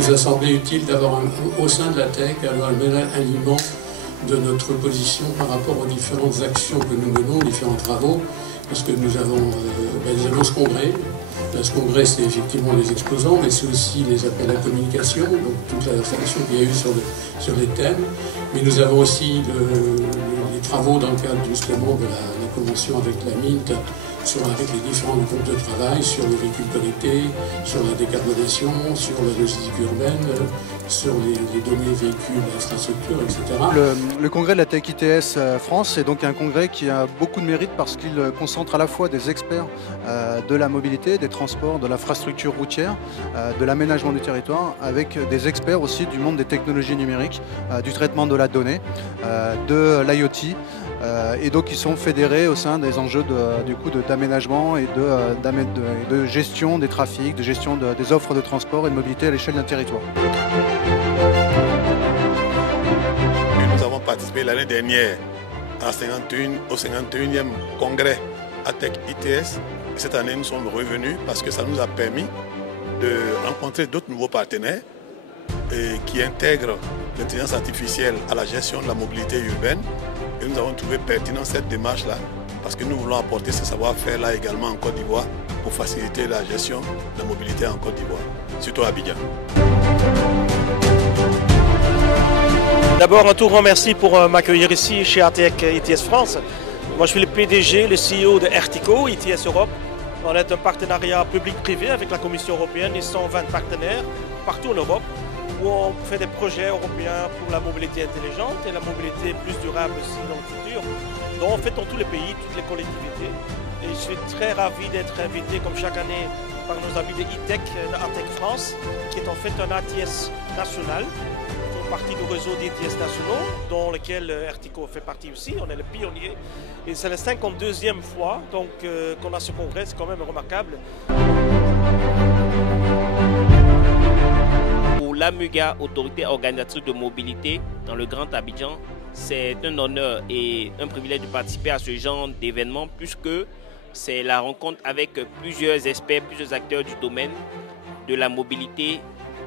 nous a semblé utile d'avoir au sein de la TEC un alignement de notre position par rapport aux différentes actions que nous menons, différents travaux, parce que nous avons ce congrès. Ce congrès, c'est effectivement les exposants, mais c'est aussi les appels à communication, donc toute la réflexion qu'il y a eu sur les thèmes. Mais nous avons aussi les travaux dans le cadre justement de la convention avec la MINT, avec les différents groupes de travail sur les véhicules connectés, sur la décarbonation, sur la logistique urbaine, sur les données véhicules, infrastructures, etc. Le congrès de la Tech ITS France est donc un congrès qui a beaucoup de mérite parce qu'il concentre à la fois des experts de la mobilité, des transports, de l'infrastructure routière, de l'aménagement du territoire, avec des experts aussi du monde des technologies numériques, du traitement de la donnée, de l'IoT, et donc ils sont fédérés au sein des enjeux d'aménagement et de gestion des trafics, de gestion des offres de transport et de mobilité à l'échelle d'un territoire. Nous avons participé l'année dernière au 51e congrès ATEC ITS. Et cette année, nous sommes revenus parce que ça nous a permis de rencontrer d'autres nouveaux partenaires qui intègrent l'intelligence artificielle à la gestion de la mobilité urbaine. Et nous avons trouvé pertinent cette démarche-là parce que nous voulons apporter ce savoir-faire-là également en Côte d'Ivoire pour faciliter la gestion de la mobilité en Côte d'Ivoire, surtout à Abidjan. D'abord, un tout grand merci pour m'accueillir ici chez ATEC ITS France. Moi, je suis le PDG, le CEO de Ertico ITS Europe. On est un partenariat public-privé avec la Commission européenne et 120 partenaires partout en Europe, où on fait des projets européens pour la mobilité intelligente et la mobilité plus durable aussi dans le futur. Donc on fait dans tous les pays, toutes les collectivités. Et je suis très ravi d'être invité comme chaque année par nos amis de ITEC, de ATEC France, qui est en fait un ATS national. Ils font partie du réseau d'ITS nationaux, dont lequel Ertico fait partie aussi. On est le pionnier. Et c'est la 52e fois qu'on a ce congrès, c'est quand même remarquable. Pour l'AMUGA, Autorité organisatrice de mobilité dans le Grand Abidjan, c'est un honneur et un privilège de participer à ce genre d'événement puisque c'est la rencontre avec plusieurs experts, plusieurs acteurs du domaine de la mobilité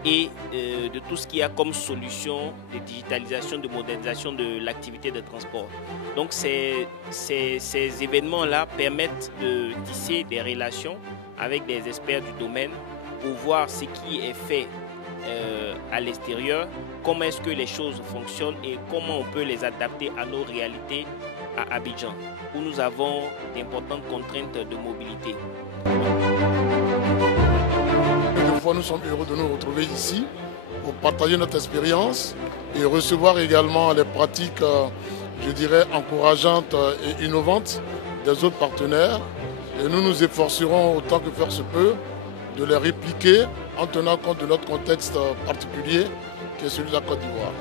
et de tout ce qu'il y a comme solution de digitalisation, de modernisation de l'activité de transport. Donc ces événements-là permettent de tisser des relations avec des experts du domaine pour voir ce qui est fait à l'extérieur, comment est-ce que les choses fonctionnent et comment on peut les adapter à nos réalités à Abidjan, où nous avons d'importantes contraintes de mobilité. Deux fois, nous sommes heureux de nous retrouver ici pour partager notre expérience et recevoir également les pratiques, je dirais, encourageantes et innovantes des autres partenaires. Et nous nous efforcerons autant que faire se peut de les répliquer en tenant compte de notre contexte particulier qui est celui de la Côte d'Ivoire.